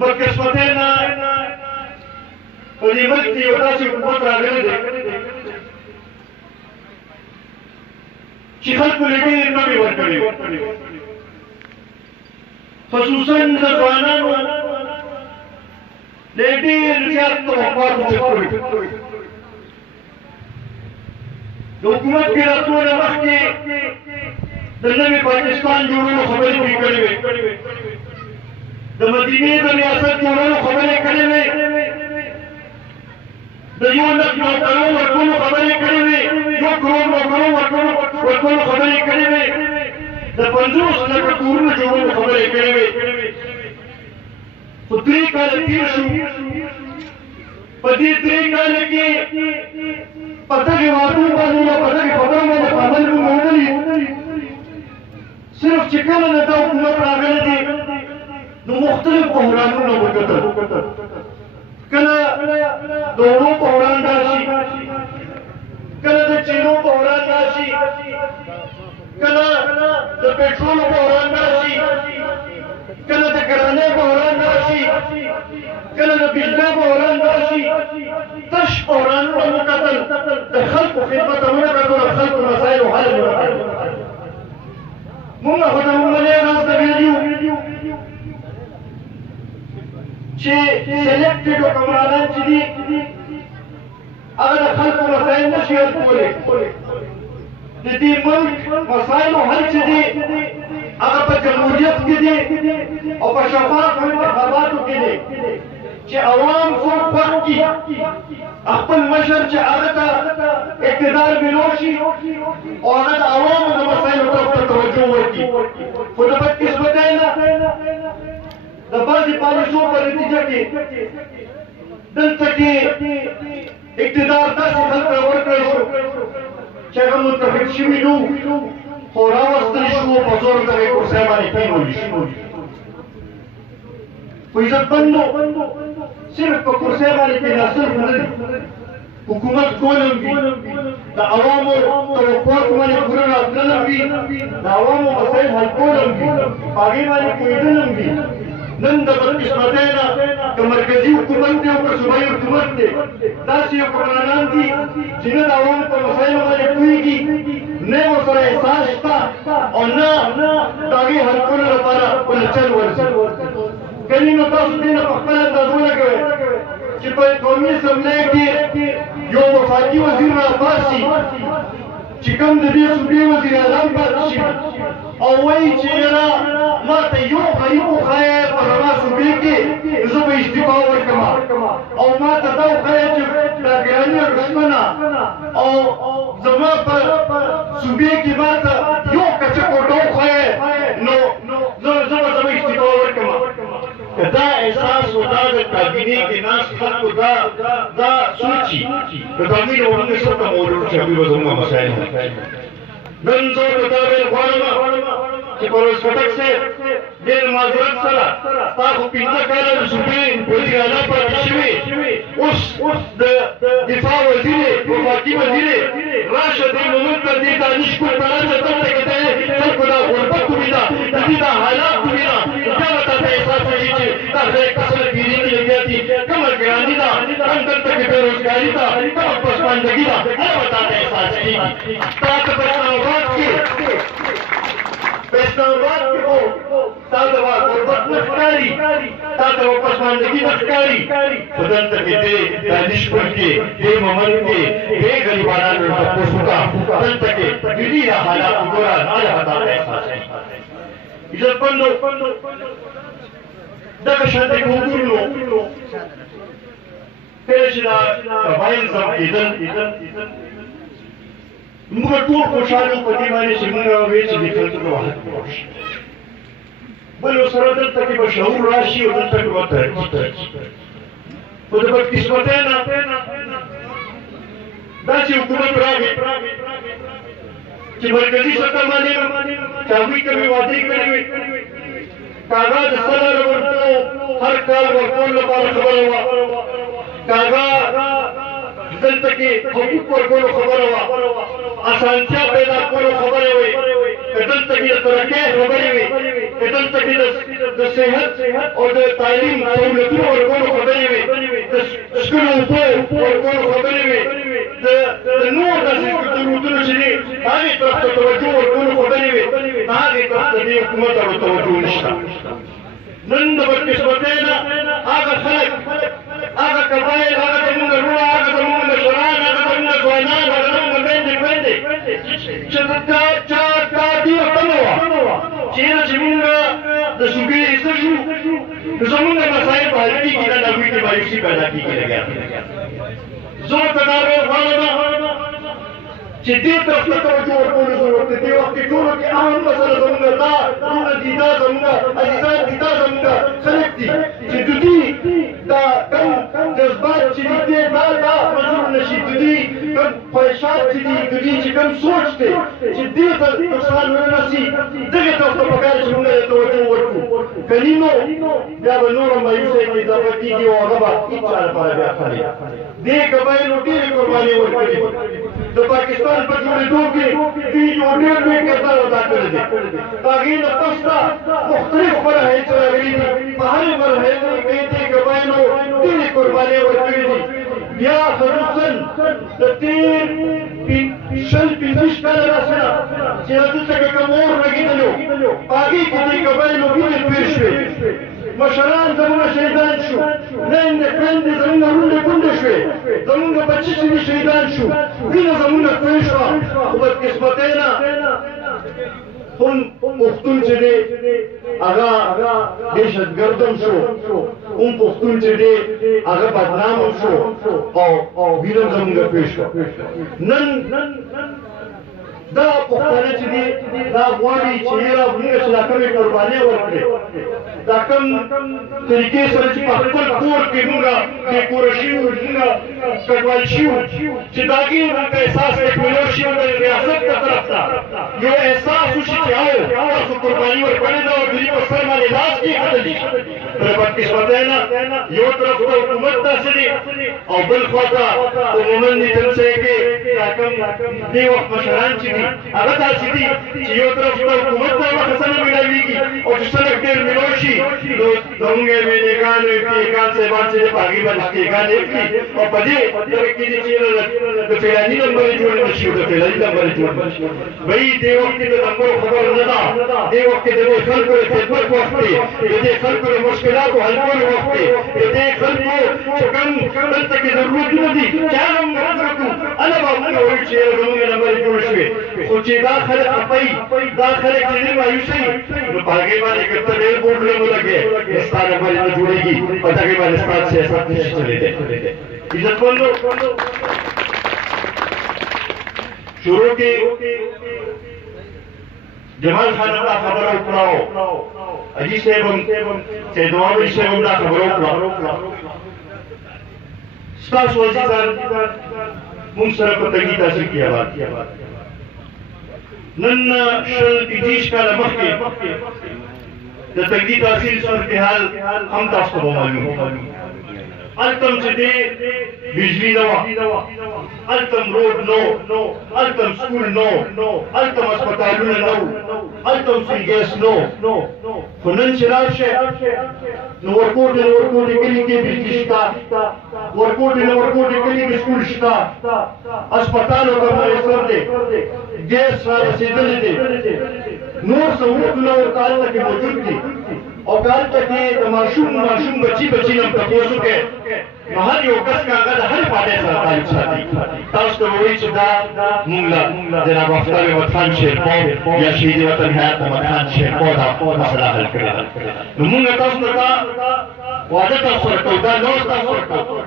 بدقسمتۍ نه په دې ملک کې یو داسې حکومت راغلی دی چې خلکو له ډېر نومې ورکړی وو خصوصا د ځوانانو له ډېر زیات توقعات اوچت کړي د حکومت کې راتلو نه مخکې د نوي پاکستان جوړولو خبرې پرې کړې وې د مدینې د ریاست جوړولو خبرې کړې وې د 1 لک نوکرو ورکولو خبرې کړې وې 1 کروڑ نوکرو ورکولو خبرې کړې وې د 50 لکه کورونو جوړولو خبرې کړې وې خو 3 کاله تېر شو په دې 3 کاله کې په دغې وعدو باندې یا په دغې خبرو باندې عمل مو نه لید صرف چې کله د دا حکومت راغلی دی نو مختلف بحرانونه مو کتل کله د اوړو بحران راشي کله د چینو بحران راشي کله د پټرولو بحران راشي کله د کرنې بحران راشي کله د بجلی بحران راشي تش بحرانونه مو کتل د خلکو خدمت مو نه کتل د خلکو مسایلو حل مو نه کتل مونږ خو د مملې راسته ویلي چې سلیکټډ حکمرانان چې دي هغه د خلکو مسایل نشي حل کولی د دې ملک مسایلو حل چې دي هغه په جمهوریت کې دي او په شفافو انتخاباتو کې دي چې عوام څوک خوښ کړي خپل مشر چې هغه ته اقتدار ملو شي او هغه د عوامو د مسایلو طرف ته توجه وکړي خو د بدقسمتۍ نه د بعضې پالیسو په نتیجه کې دلته کې اقتدار داسې خلکو ته ورکړی شو چې هغه متفق شوي نه وو خو راوستلی شو په زور د هغې کرسۍ باندې کېنولي شو خو عزتمندو صرف په کرسۍ باندې کېناستل خو نه دي حکومت کول هم وي د عوامو توقعاتو باندې پوره راتلل هم وي د عوامو مسایل حل کول هم وي په هغې باندې پوهېدل هم وي نن د بدقسمتۍ نه که مرکزي حکومت دی او که صوبایي حکومت دی داسې حکمرانان دي چې نه د عوامو په مسایلو باندې پوهېږي نه یې ورسره احساس شته او نه د هغې حل کولو لپاره ورله چل ورځي کني نو تاسو دې نه په خپل انداز ولګوئ چې په قومي اسمبلۍ کې یو وفاقي وزیر راپاڅي چې کوم د دې صوبې وزیر اعظم پاتې شي او وایي چې یاره ما ته یو غریب وښایه په زما صوبې کې زه به استعفا ورکړم او ما ته دا وښایه چې دا ګراني دښمنه او زما په صوبې کې ما ته یو کچه کوټه وښایه نو زه به زما استعفا ورکړم که دا احساس و دا د کابینې کې ناست خلکو دا سوچي د تعمیر او موږ سره موجود چې به زموږ مسایل نن زه دا ویل غواړم چې پرویز خټک صاحب ډېر معذرت سره تا خو 15 کاله د صوبې وزیر اعلی پاتې شوي اوس د دفاع وزیر وفاقي وزیر راشه دې مومن ته دې دانش کو ته راشه دلته کې ته خلکو دا غربت ولیده د دې دا حالات ولیده بیا به تا ته احساس راشي چې دا خدای قسم ګیرې کې لګیا دي کومه ګراني ده کوم دلته کې بېروزګاري ده کومه پسماندګي ده هغه به تا ته احساس کېږي تا ته په اسلامآباد کې خو تا ته به غربت نه ښکاري تا ته به پسماندګي نه ښکاري خو دلته کې دې دانش ګل کې دې مومن کې دې غریبانانو ته تپوس وکړه دلته کې ملي دا حالات وګوره هغه به تا ته احساس کېږي عزتمندو دغه شانته که وګورو کله چې دا قبایل ضبط کېدل موږ ټول خوشحاله وو په دې باندې چې موږ وایو چې دې خلکو ته وحدت راشي بل ورسره دلته کې به شعور راشي او دلته کې به ترقي خو د بدقسمتۍ نه داسې حکومت راغی چې مرکزي سطح باندې چې هغوی ته مې وعدې کړې وې کاغه د سره ورکړو هر کال ورکولو لپاره خبره وه کاغه دلته کې حقوق ورکولو خبره وه اسانتیا پیدا کولو خبرې وې دلته کې د ترقۍ خبرې وي که دلته کې د صحت او د تعلیم سهولتونو ورکولو خبرې وي د سکلو اوبو ورکولو خبرې وي د نور داسې ضرورتونو چې دي هغې طرف ته توجه ورکولو خبرې وي هغې طرف ته دې حکومت او توجه نشته نن د بدقسمتۍ نه هغه خلک هغه قبایل هغه زمونږ وروڼه هغه زمونږ مشران هغه زمونږ ځوانان هغه زمونږ میندې چې چا ډېره تمه وه چېرې چې مونږ د صوبې حصه شو نو زمونږ مسایل به حل کېږي نن هغوی کې مایوسي پیدا کېږي لږه زه ورته دا غواړم چې دې طرف ته توجه ورکولو ضرورت دی دې وخت کې ټولو کې اهم مسله زمونږ دا وروڼه دي دا زمونږ عزیزان دي دا زمونږ خلک دي چې د دوی دا کوم جذبات چې دي دا منظور نه شي د دوی کوم خواهشات چې دي د دوی چې کوم سوچ دی چې دې ته نقصان ورنسي دغې طرف ته پکار چې مونږ یې توجه ورکړو که ني نو بیا به نوره مایوسۍ کې اضافه کېږي او هغه به هېڅ چا لپاره بیا ښه دی دې قبایلو ډېرې قربانۍ ورکړې د پاکستان په جوړېدو کې دوی یو ډېر لوی کردار ادا کړی دی د هغې نه پس ته مختلف مراحل چې راغلي دي په هرې مرحلې کې دې قبایلو ډېرې قربانۍ ورکړې دي بیا خصوصا د تېر شل پنځه کاله راسره چې دلته که کوم اور لګېدلو په هغې کې دې قبایلو وینې تویې شوې مشران زمونږ شهیدان شو میندې خویندې زمونږ ورونډې کونډې شوې زمونږ بچي چې دي شهیدان شو وینه زمونږ تویې شوه خو بدقسمتۍ نه هم پښتون چې دی هغه دهشتګردم شو هم پښتون چې دی هغه بدنامم شو او وینه زمونږ تویې شوه نن دا پښتانه چې دي دا غواړي چې یاره مونږ چې دا کومې قربانۍ ورکړې دا کوم طریقې سره چې په خپل کور کې مونږ بېکوره شي وو مونږ کډوال شي وو چې د هغې مونږ احساس ټیکنالوژ شي د ریاست په طرف ته یو احساس وشي چې او تاسو قرباني ورکړې ده او دوی په سر باندې لاس کېښودلي تر بدقسمتۍ نه یو طرف ته حکومت داسې دی او بل خوا ته عموما نیتنسۍ کې دا کوم دې وخت مشران چې دي هغه داسې دي چې یو طرف ته حکومت ته هغه څه نه میلاویږي او چې سړک ډېر میلاو شي نو زمونږ میډیګان پیګان صاحبان چې دی په هغې باندې پیګانې اخلي او په دې دغه کې دي چې د فلاني نمبرې جوړې نه شي او د فلاني نمبرې جوړ نه شي بهی دې وخت کې د نمبرو خبره نه ده دې وخت کې د دې خلکو د خدمت وخت دی د دې خلکو د مشکلاتو حل کولو وخت دی د دې خلکو چې کوم دلته کې ضرورتونه دي چې هغه موږ رد کړو هله به موږ وایو چې زمونږ نمبرې جوړې شوې خو چې دا خلک خفه دا خلک چې دې مایوسه نو په هغې باندې که ته ډېر بوډ نه ولګې ستا نمبرې نه جوړېږي په دغې باندې ستا سیاست نشي چلېدی عزتمندو شروع کې جمال خان هم دا خبره وکړه حاجي صاحب هم سید عمر صاحب هم دا خبره وکړه ستاسو عزیزان مونږ سره په تنګي تاثیر کې آباد نن شل پنځه کاله مخکې د تنګي تاثیر صورتحال هم تاسو ته معلوم التم چې دی بجلی نه وه التم روډ نو التم سکول نو التم هسپتالونه نه وو التم سوی ګیس نو خو نن چې راشئ نو ورکوټې کلي کې بجلی شته ورکوټې کلي کې سکول شته هسپتالو ته میسر دی ګیس را رسېدلی دی نور سهولتونه ورته هلته کې موجود دي او که هلته کې د ماشوم بچي نه هم تپوس وکړئ نو هر یو کس که هغه د هرې پارټۍ سره تعلق ساتي تاسو ته به وایي چې دا مونږ له جناب افتاب احمد خان شیرپور یا شهید وطن حیات احمد خان شیرپور دا مسله حل کړې ده نو مونږ تاسو ته دا واده تاسو سره کوو دا نور تاسو سره کوو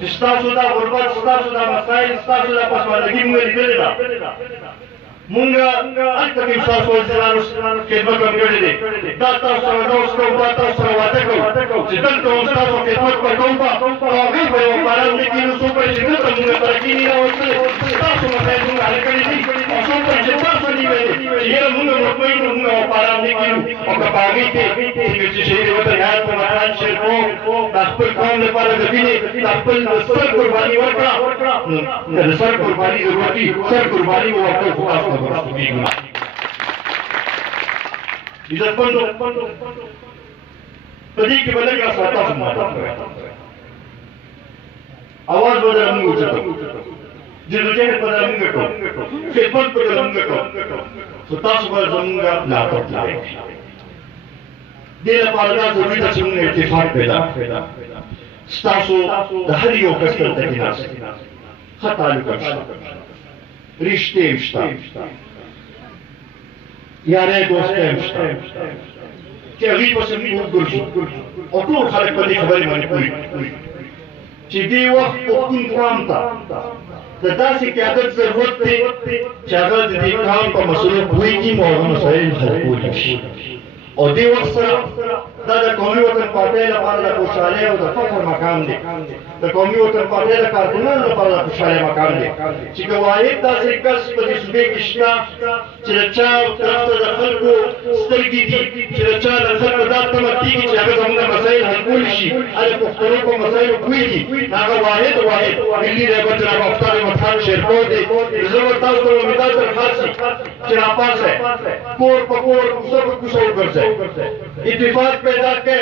چې ستاسو دا غربت ستاسو دا مسایل ستاسو دا پسماندګي مونږ لیدلې ده مونږ هلته کې ستاسو عزیزانو خدمت هم کړی دی دا تاسو سره نوس کوو دا تاسو سره واده کوو چې دلته هم ستاسو خدمت به کوو او هغوی به یې وفادار نه کېږي څو پورې چې دلته مونږ ترقي نه راوستلې ستاسو مسایل مونږ حل کړي دي او څو پورې چې تاسو نه ویلې چې یاره مونږ مطمئن یو مونږ وفادار نه کېږو او که په هغې کې څنګه چې شهید وطن حیات احمد خان شیرپور د خپل قوم لپاره د وینې د خپل سر قرباني ورکړه نو که د سر قرباني ضرورت وي سر قرباني به ورکوو خو تاسو عزتمندو په دې کې به لږ تاسو ماته आवाज بدل موږ وچتو جدوجہد بدل موږ کړو خدمت بدل موږ کړو سو تاسو به زموږ ملاتړ کوئ دې لپاره دا ضروري ده چې موږ اتفاق پیدا کړو ستاسو د هر یو کس سره د ناس ښه تعلق شته رشتې شته یارۍ دوستۍ شته چې هغوی پسې موږ ګرځو او ټول خلک په دې خبرې باندې پوهېږي چې دې وخت پښتون قوم ته د داسې قیادت ضرورت دی چې هغه د دې قوم په مسلو پوهېږي او هغه مسایل حل کولی شي او دې وخت سره دا د قومي وطن پارټۍ لپاره د خوشحالۍ او د فخر مقام دی د قومي وطن پارټۍ د کارکونانو لپاره د خوشحالۍ مقام دی چې که واحد داسې کس په دې صوبې کې شته چې د چا طرف ته د خلکو سترګې دي چې د چا د خلکو دا تمه کېږي چې هغه زموږ مسایل حل کولی شي هغه پښتنو په مسایلو پوهېږي هغه واحد ملي رهبر جناب آفتاب احمد خان شیرپور دی زه به تاسو ته امیدوار درخواست چې راپاڅئ کور په کور کوڅه په کوڅه وګرځئ اتفاق پیدا کړئ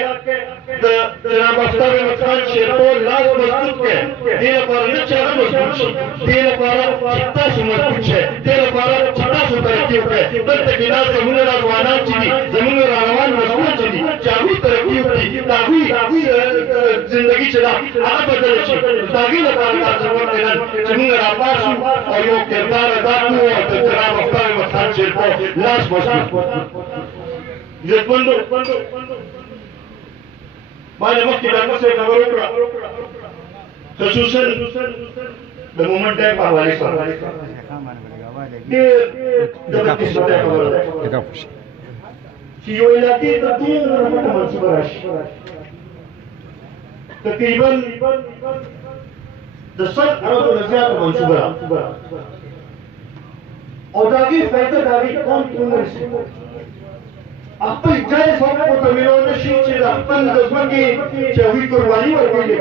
د جناب آفتاب احمد خان شیرپور لاس مضبوط کړئ دې لپاره نه چې هغه مضبوط شي دې لپاره چې تاسو مضبوط شئ دې لپاره چې تاسو ترقي وکړئ دلته کې دا زموږ راځوانان چې دي زموږ راروان مشهور چې دي چې هغوی ترقي وکړي د هغوی زندګي چې ده هغه بدله شي د هغې لپاره دا ضرورت دی نن چې موږ راپاڅو او یو کردار ادا کړو او د جناب آفتاب احمد خان شیرپور لاس مضبوط عزتمندو ما د مخکې د هغه څه خبر وکړه خصوصا د مومنټ ټایم په حوالې سره ډېر د قسمته خبره ده چې یو علاقې ته دومره پټه منصوبه راشي تقریبا د 100 اربو نه زیاته منصوبه ده او د هغې فایده د هغې قوم ته ونه رسي خپل جایز حق ورته میلاو نه شي چې د خپل د ځمکې چې هغوی قرباني ورکوي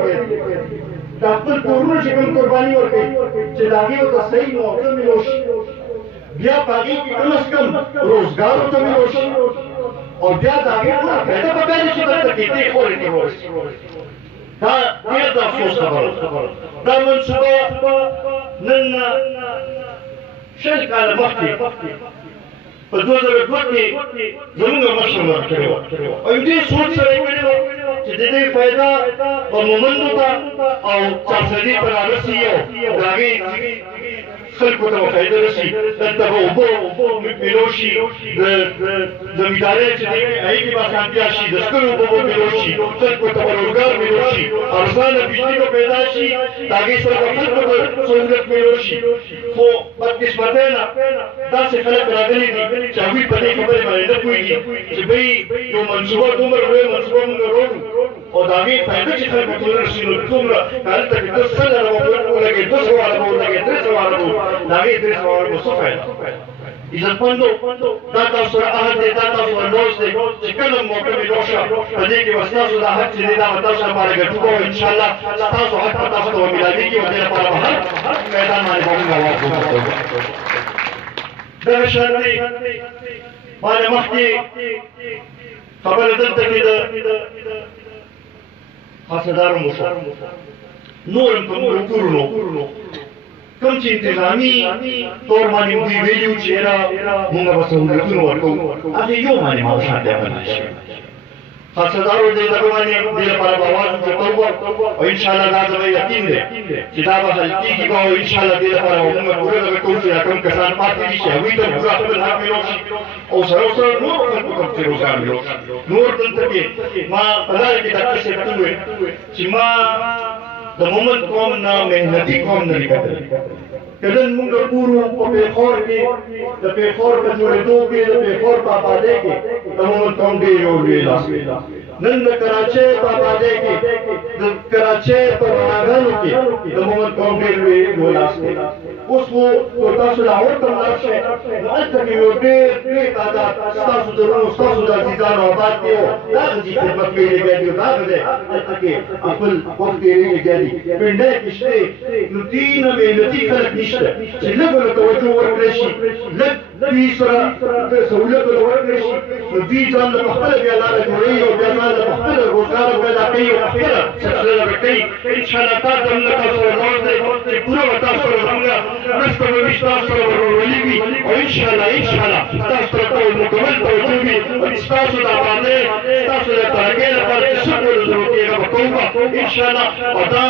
د خپل کورونه چې کوم قرباني ورکوي چې د هغې ورته صحیح موقع میلاو شي بیا په هغې کې کم از کم روزګار ورته میلاو شي او بیا د هغې پوره فایده په بیا نه شي درته کېدې خورې ته ورسي دا ډېر د افسوس خبره دا منصوبه نن 6 کاله مخکې په 2002 کې زموږ مشر ورکړی وه او یو دې سوچ سره یې کړې وه چې د دې فایده په مومندو ته او چارسدي ته رارسي او د هغې خلکو ته به فایده رسي دلته به اوبه میلاو شي د زمیندارۍ چې دی هغې کې به اسانتیا شي د سترو اوبه به میلاو شي خلکو ته به روزګار میلاو شي ارزانه بجلي به پیدا شي د هغې سره به خلکو ته سهولت میلاو شي خو بدقسمتۍ نه داسې خلک راغلي دي چې هغوی په دې خبرې باندې نه پوهېږي چې بهی یو منصوبه دومره لویه منصوبه موږ روړو او د هغې فایده چې خلکو ته ورسي نو څومره هلته کې 100 اربه به ولګېد 200 اربه ولګېد 300 اربه د هغې 300 اربه څه فایده عزتمندو دا تاسو سره عهد دی دا تاسو سره لوز دی چې کله موقع میلاو شه په دې کې به ستاسو دا حق چې دی دا به تاسو لپاره ګټو کوو انشاءالله ستاسو حق به تاسو ته ومیلادېږي او دې لپاره به هر میدان باندې به موږ اواز وکړو دغه شان دی ما د مخکې خبره دلته کې د خاصدارو موشو نور هم کوم کورونو کوم چې انتظامي طور باندې دوی ویلي وو چې یاره موږ به سهولتونه ورکوو هغې یو باندې معاشات دی بنا شوی خاصدارو دې دغه باندې دې لپاره به اواز وکړو او انشاءالله دا زما یقین دی چې دا به حل کېږي به او انشاءالله دې لپاره به موږ پوره دغه کوو چې دا کوم کسان پاتې دي چې هغوی ته پوره خپل حق میلاو شي او سره نورو خلکو ته چې روزګار میلاو شي نور دلته کې ما په لاره کې ډاکټر صاحب ته وویل چې ما د مومند قوم نه محنتي قوم نه دی کتلی که نن موږ ګورو په پېښور کې د پېښور په جوړېدو کې د پېښور په آبادۍ کې د مومند قوم ډېر یو لوی لاس دی نن د کراچۍ په آبادۍ کې د کراچۍ په رڼاګانو کې د مومند قوم ډېر لوی لاس دی اوس خو تاسو لاهور ته ولاړ شئ نو هلته کې یو ډېر تعداد ستاسو د وروڼو ستاسو د عزیزانو آباد دی او د هغه ځای خدمت کوي لګیا دي او د هغه ځای هلته کې خپل وخت تېروي لګیا دي پنډۍ کې شته نو دونه محنتي خلک نشته چې لږ ورته توجه ورکړی شي لږ دوی سره سهولت ورته ورکړی شي نو دوی ځان له خپله بیا لاره جوړوي او بیا ځان له خپله روزګار پیدا کوي او خپله سلسله به کوي انشاءالله تاسو هم له تاسو سره روز دی چې پوره به تاسو سره زموږ مرسته به وي ستاسو سره به ورورولي وي او انشاءالله تاسو سره ټول مکمل توجه وي او ستاسو د ابادۍ ستاسو د ترقۍ لپاره چې څه کولو ضرورت دی هغه به کوو انشاءالله او دا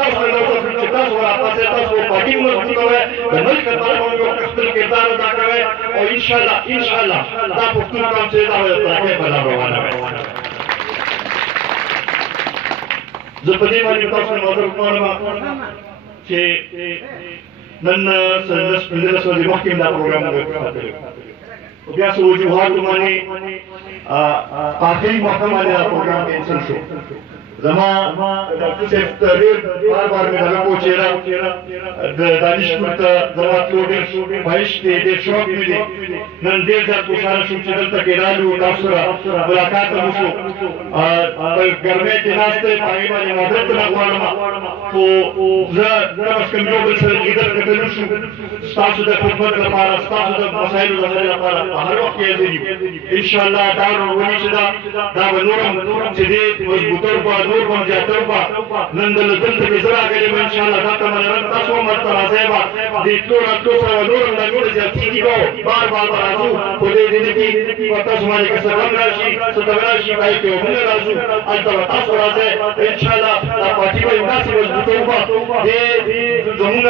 تاسو ته لازم چې تاسو راپاسئ تاسو پارټي مضبوطوئ د ملک لپاره هم یو خپل کردار ادا کوئ او انشاءالله دا پښتون قوم چې دا د ترقۍ په لار روانه وي زه په دې باندې تاسو ته معذرت غواړم چې نن 15 ورځې مخکې دا پروګرام وکړو بیا څه وجوهاتو باندې په آخري موقع باندې دا پروګرام کینسل شو زما ډاکټر صاحب ته ډېر بار مې دغه کو چې د دانشپور ته زما تلو ډېر خواهش دی ډېر شوق مې دی نن ډېر زیات خوشحاله شوم چې دلته کې رالو تاسو سره ملاقات هم وشو په ګرمۍ کې ناست دی په هغې باندې معذرت نه غواړم خو زه کم از کم یو بل سره لیدل کتلو شو ستاسو د خدمت لپاره ستاسو د مسایلو د حل لپاره په هر وخت کې حاضر یو انشاءالله دا ورونی چې دا به نور هم چې دې مضبوطه به نور به هم زیاتر به نن دلته کې زه راغلی یم انشاءالله دا ته مننه تاسو هم ورته راځئ به دې تلو راتلو سره به نور هم دا نور زیاتېږي به بار به راځو خو دې کې به تاسو باندې که څه غم راشي څه دغه راشي هغې کې به موږ راځو هلته به تاسو راځئ انشاءالله دا پارټي به همداسې مضبوطه وبه دې زموږ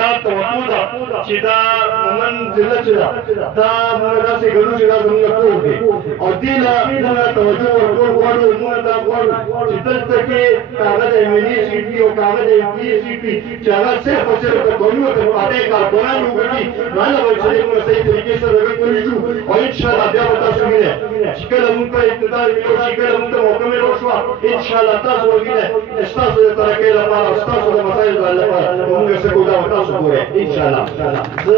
دا توقع ده چې دا مومن ضلع چې ده دا موږ داسې ګڼو چې دا زموږ کور دی او دې له موږ توجه ورکول غواړو موږ دا غواړو چې دلته کې هغه د MLA سیټ وي او هغه د MPA سیټ وي چې هغه صرف او صرف د قومي او طبقاتي کارکنان وګڼي نو هغه به چې موږ صحیح طریقې سره هغه کولیږو او انشاءالله بیا به تاسو وینئ چې کله موږ ته اقتدار ملو شي کله موږ ته موقع ملو شوه انشاءالله تاسو وینئ چې ستاسو د ترقۍ لپاره او ستاسو د مسایلو د حل لپاره موږ څه کوو دا به تاسو ګورئ انشاءالله